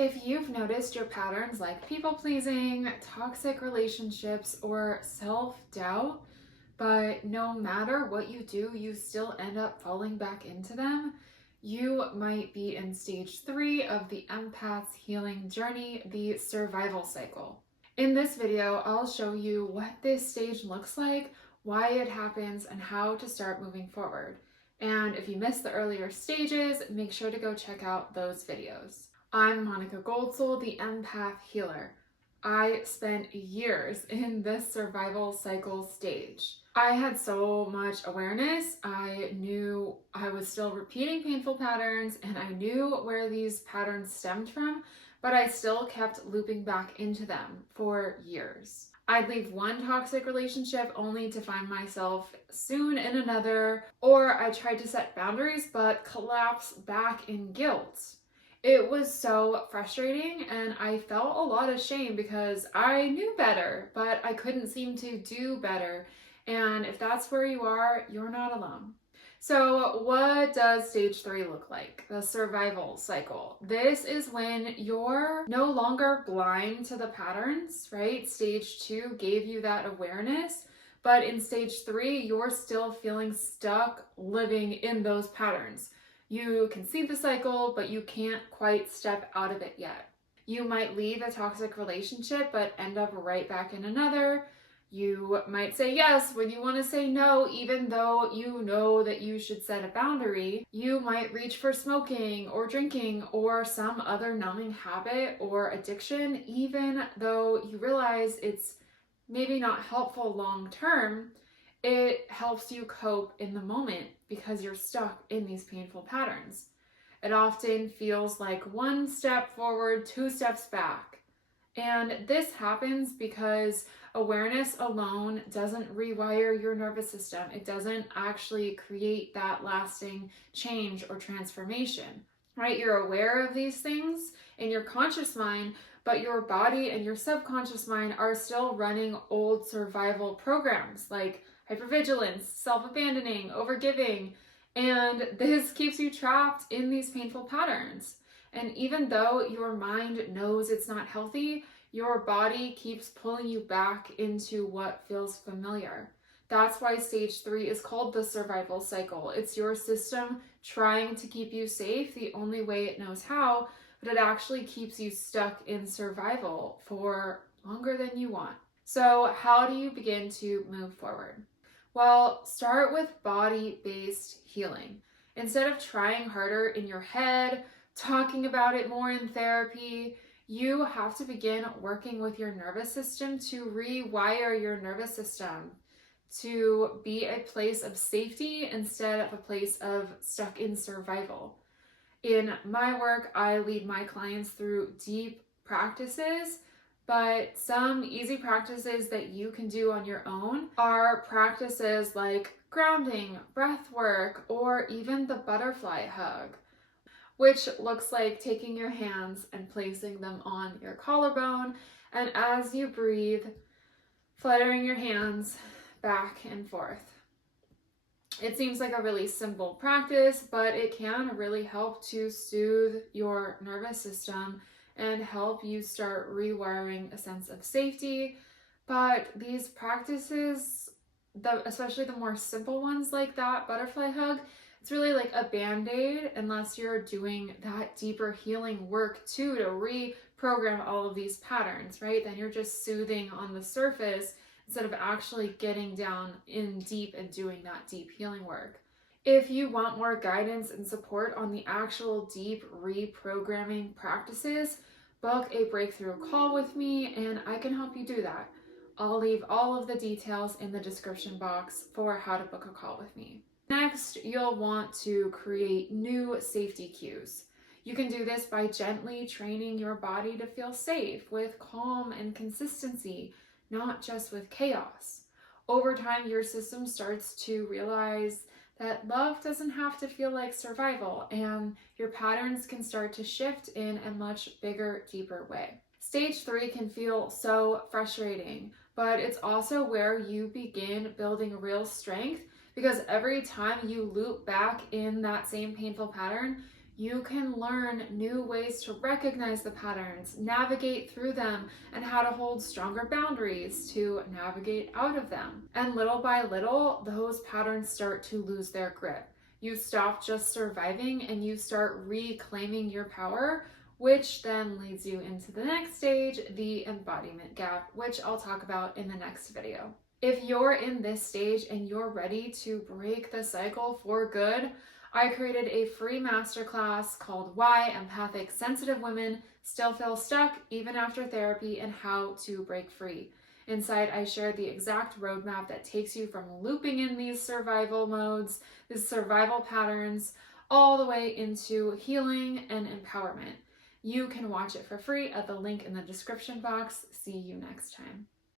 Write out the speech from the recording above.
If you've noticed your patterns like people pleasing, toxic relationships, or self doubt, but no matter what you do, you still end up falling back into them, you might be in stage 3 of the empath's healing journey, the survival cycle. In this video, I'll show you what this stage looks like, why it happens, and how to start moving forward. And if you missed the earlier stages, make sure to go check out those videos. I'm Monica Goldsoul, the empath healer. I spent years in this survival cycle stage. I had so much awareness. I knew I was still repeating painful patterns and I knew where these patterns stemmed from, but I still kept looping back into them for years. I'd leave one toxic relationship only to find myself soon in another, or I tried to set boundaries but collapse back in guilt. It was so frustrating and I felt a lot of shame because I knew better, but I couldn't seem to do better. And if that's where you are, you're not alone. So what does stage 3 look like? The survival cycle. This is when you're no longer blind to the patterns, right? Stage 2 gave you that awareness, but in stage 3, you're still feeling stuck living in those patterns. You can see the cycle, but you can't quite step out of it yet. You might leave a toxic relationship, but end up right back in another. You might say yes when you want to say no, even though you know that you should set a boundary. You might reach for smoking or drinking or some other numbing habit or addiction, even though you realize it's maybe not helpful long term. It helps you cope in the moment because you're stuck in these painful patterns. It often feels like one step forward, 2 steps back. And this happens because awareness alone doesn't rewire your nervous system. It doesn't actually create that lasting change or transformation, right? You're aware of these things in your conscious mind, but your body and your subconscious mind are still running old survival programs like hypervigilance, self-abandoning, overgiving, and this keeps you trapped in these painful patterns. And even though your mind knows it's not healthy, your body keeps pulling you back into what feels familiar. That's why stage 3 is called the survival cycle. It's your system trying to keep you safe the only way it knows how, but it actually keeps you stuck in survival for longer than you want. So how do you begin to move forward? Well, start with body-based healing. Instead of trying harder in your head, talking about it more in therapy, you have to begin working with your nervous system to rewire your nervous system to be a place of safety instead of a place of stuck in survival. In my work, I lead my clients through deep practices, but some easy practices that you can do on your own are practices like grounding, breath work, or even the butterfly hug, which looks like taking your hands and placing them on your collarbone, and as you breathe, fluttering your hands back and forth. It seems like a really simple practice, but it can really help to soothe your nervous system and help you start rewiring a sense of safety. But these practices, especially the more simple ones like that butterfly hug, it's really like a band-aid unless you're doing that deeper healing work too to reprogram all of these patterns, right? Then you're just soothing on the surface instead of actually getting down in deep and doing that deep healing work. If you want more guidance and support on the actual deep reprogramming practices, book a breakthrough call with me and I can help you do that. I'll leave all of the details in the description box for how to book a call with me. Next, you'll want to create new safety cues. You can do this by gently training your body to feel safe with calm and consistency, not just with chaos. Over time, your system starts to realize that love doesn't have to feel like survival, and your patterns can start to shift in a much bigger, deeper way. Stage 3 can feel so frustrating, but it's also where you begin building real strength, because every time you loop back in that same painful pattern, You can learn new ways to recognize the patterns, navigate through them, and how to hold stronger boundaries to navigate out of them. And little by little, those patterns start to lose their grip. You stop just surviving and you start reclaiming your power, which then leads you into the next stage, the embodiment gap, which I'll talk about in the next video. If you're in this stage and you're ready to break the cycle for good, I created a free masterclass called Why Empathic Sensitive Women Still Feel Stuck Even After Therapy and How to Break Free. Inside, I shared the exact roadmap that takes you from looping in these survival modes, these survival patterns, all the way into healing and empowerment. You can watch it for free at the link in the description box. See you next time.